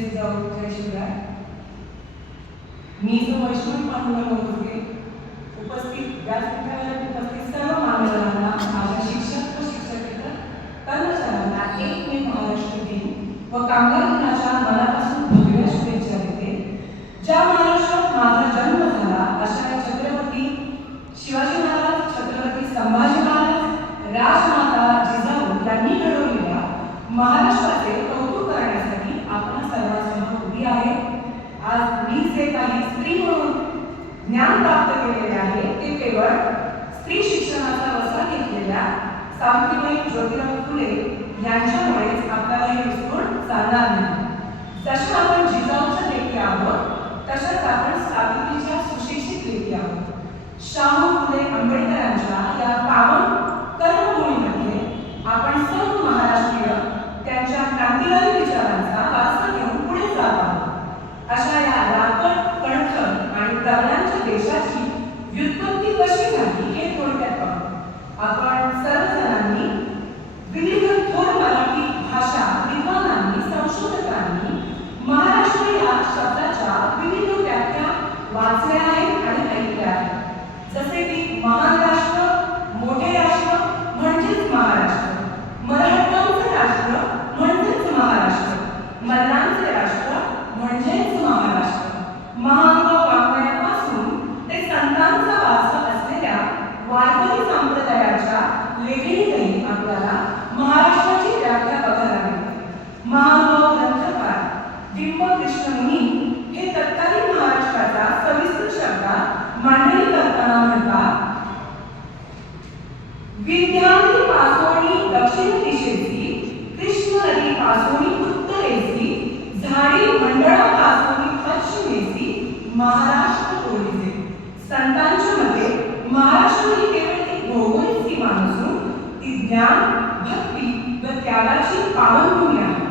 जिजाऊ जय शिवराय. मी जो वैष्णवी पांडुरंग होते उपस्थित व्यासपीठावर उपस्थित सर्व मान्यवरांना, माझ्या शिक्षक व शिक्षकेतर कर्मचाऱ्यांना 1 मे महाराष्ट्र दिन व कामगार दिनाच्या मनापासून भव्य शुभेच्छा देते. ज्या महाराष्ट्रात माझा जन्म झाला अशा या छत्रपती शिवाजी महाराज, छत्रपती संभाजी महाराज, राजमाता जिजाऊ यांनी घडवलेल्या महाराष्ट्राचे कौतुक करण्यासाठी आपण सर्वांसमोर उभी आहे. आज मी जे काही स्त्री म्हणून ज्ञान प्राप्त केलेले आहे ते केवळ स्त्री शिक्षणाचा वसा घेतलेल्या सावित्रीबाई ज्योतिराव फुले यांच्यामुळेच आपल्याला हे विसरून चालणार नाही. जसे आपण जिजाऊच्या लेकी आहोत तशाच आपण सावित्रीच्या सुशिक्षित लेकी आहोत. शाहू फुले आंबेडकरांच्या या पावन कर्मभूमीमध्ये आपण सर्व महाराष्ट्रीय त्यांच्या क्रांतिकारी विचारांचा वारसा घेऊन पुढे जात आहोत. अशा या राकट, कणखर आणि तरुणांच्या देशाची व्युत्पत्ती कशी झाली हे थोडक्यात पाहू. आपण सर्वजणांनी विविध थोर मराठी भाषा विद्वानांनी, संशोधकांनी महाराष्ट्र या शब्दाच्या विविध व्याख्या वाचल्या आहेत आणि ऐकल्या आहेत. जसे की महान राष्ट्र, मोठे राष्ट्र म्हणजेच महाराष्ट्र, मराठ्यांचे राष्ट्र म्हणजेच महाराष्ट्र, मल्लांचे राष्ट्र म्हणजेच महाराष्ट्र. महानुभाव वाङ्मयापासून ते संतांचा वारसा असलेल्या वारकरी संप्रदायाच्या लेखणीतही आपल्याला महाराष्ट्राची व्याख्या बघायला मिळते. महानुभाव ग्रंथकार बिंब कृष्णमुनी हे तत्कालीन महाराष्ट्राचा सविस्तर शब्दात मांडणी करताना म्हणतात, विद्यार्थी पासोणी दक्षिण दिशेची, कृष्ण नदी पासोणी उत्तरेची, झाडी मंडळा पासोणी पश्चिमेची, महाराष्ट्र बोलीचे. संतांच्या मते महाराष्ट्र ही केवळ एक भौगोलिक सीमा नसून ती ज्ञान, भक्ती व त्यागाची पावनभूमी आहे.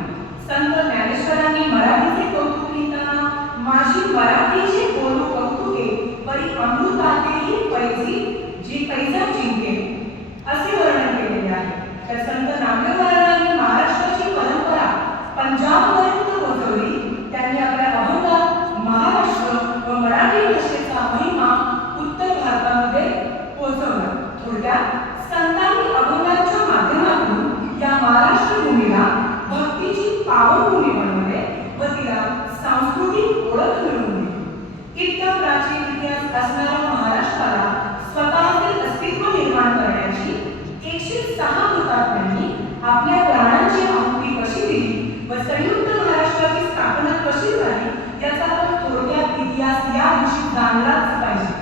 संत ज्ञानेश्वरांनी मराठीचे कौतुक लिहिताना माझी मराठीची बोलू कौतुके परी अमृतातेही पैजी जी पैजा जिंके असे वर्णन केलेले आहे. तर संत नामदेवरायांनी महाराष्ट्राची परंपरा पंजाबपर्यंत पोहोचवली. त्यांनी आपल्या अभंगात महाराष्ट्र व मराठी भाषेचा महिमा उत्तर भारतामध्ये पोहोचवला. थोडक्यात संतांनी अभंगाच्या माध्यमातून या महाराष्ट्र भूमीला भक्तीची पावनभूमी बनवले व तिला सांस्कृतिक ओळख मिळवून दिली. इतका प्राचीन इतिहास असणाऱ्या महाराष्ट्राला स्वतःचे अस्तित्व निर्माण करण्याची 106 हुतात्म्यांनी आपल्या प्राणांची आहुती कशी दिली व संयुक्त महाराष्ट्राची स्थापना कशी झाली याचा आपण थोडक्यात इतिहास या दिवशी जाणलाच पाहिजे.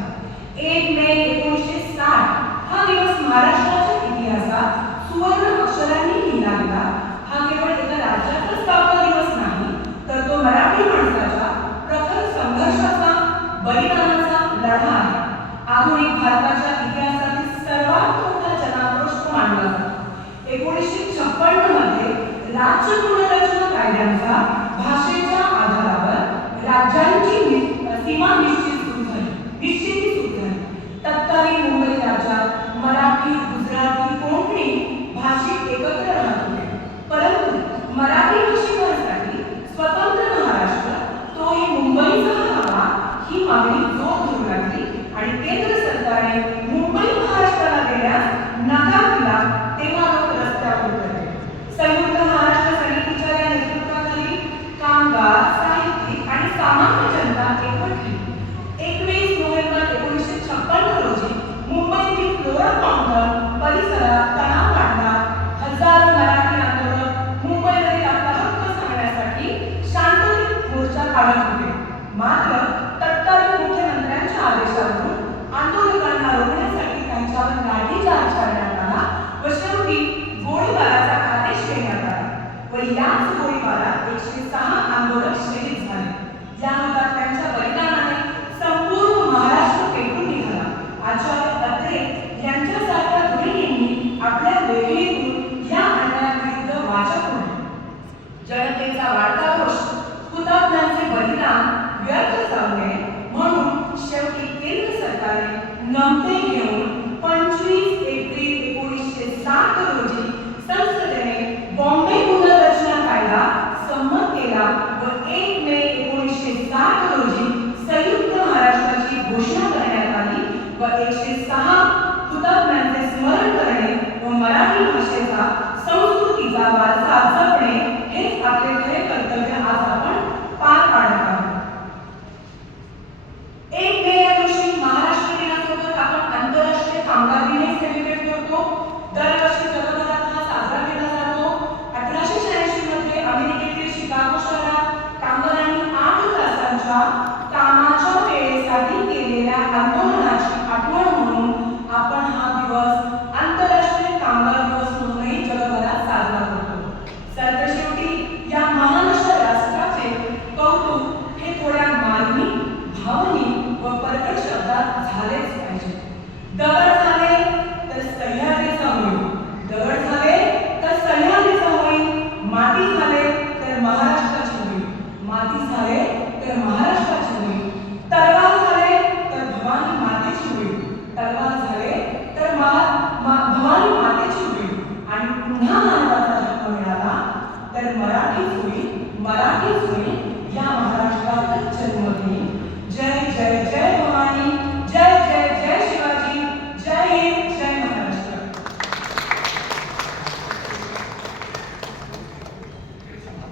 1 मे 1960 हा दिवस महाराष्ट्राच्या इतिहासात सुवर्ण अक्षरांनी लिहिला गेला. हा केवळ एका राज्याचा स्थापना दिवस नाही, तर तो मराठी माणसाच्या प्रखर संघर्षाचा, बलिदानाचा लढा आहे. आधुनिक भारताच्या इतिहासातील सर्वात मोठा जनाक्रोश मानला जातो. 1956 मध्ये राज्य पुनर्रचना कायद्यानुसार भाषेच्या आधारावर राज्यांची सीमा निश्चिती सुरू झाली. तत्कालीन मुंबई राज्यात मराठी, गुजराती, कोकणी भाषिक एकत्र राहत होते. परंतु मराठी भाषिकांसाठी स्वतंत्र महाराष्ट्र, तोही मुंबईचा हवा ही मागणी जोर धरू लागली आणि केंद्र सरकारने मुंबई महाराष्ट्राला देण्यास नकार दिला. तेव्हा लोक रस्त्यावर उतरले. संयुक्त महाराष्ट्र समितीच्या या नेतृत्वाखाली कामगार, साहित्यिक आणि सामान्य जनता एकवटली. 21 नोव्हेंबर 1956 रोजी मुंबईतील फ्लोरा फाउंटन परिसरात तणाव वाढला. हजारो मराठी आंदोलक मुंबईमध्ये आपला हक्क सांगण्यासाठी शांततेत मोर्चा काढत होते. मात्र तत्कालीन मुख्यमंत्र्यांच्या आदेशावरून आंदोलकांना रोखण्यासाठी त्यांच्यावर लाठीचार्ज करण्यात आला व शेवटी गोळीबाराचा आदेश देण्यात आला व याच गोळीबारात 106 आंदोलक शहीद झाले. या हुतात्म्यांच्या बलिदानाने संपूर्ण महाराष्ट्र पेटून निघाला. आचार्य अत्रे यांच्यासारख्या धुरीणींनी आपल्या लेखणीतून या अन्यायाविरुद्ध वाचा फोडली. जनतेचा वाढता रोष हुतात्म्यांचे बलिदान व्यर्थ जाऊ नये म्हणून शेवटी केंद्र सरकारने नमते घेऊन 25 एप्रिल 1960 रोजी संसदेने बॉम्बे पुनर्रचना कायदा संमत केला व 1 महाराष्ट्राची होईल. माती झाले तर महाराष्ट्राची होईल. तलवार झाले तर भवानी मातेची होईल. तलवार झाले तर भवानी मातेची होईल. आणि पुन्हा मानवाचा जन्म मिळाला तर मराठीच होईल. मराठीच होईल. या महाराष्ट्रातच जन्म घेईल.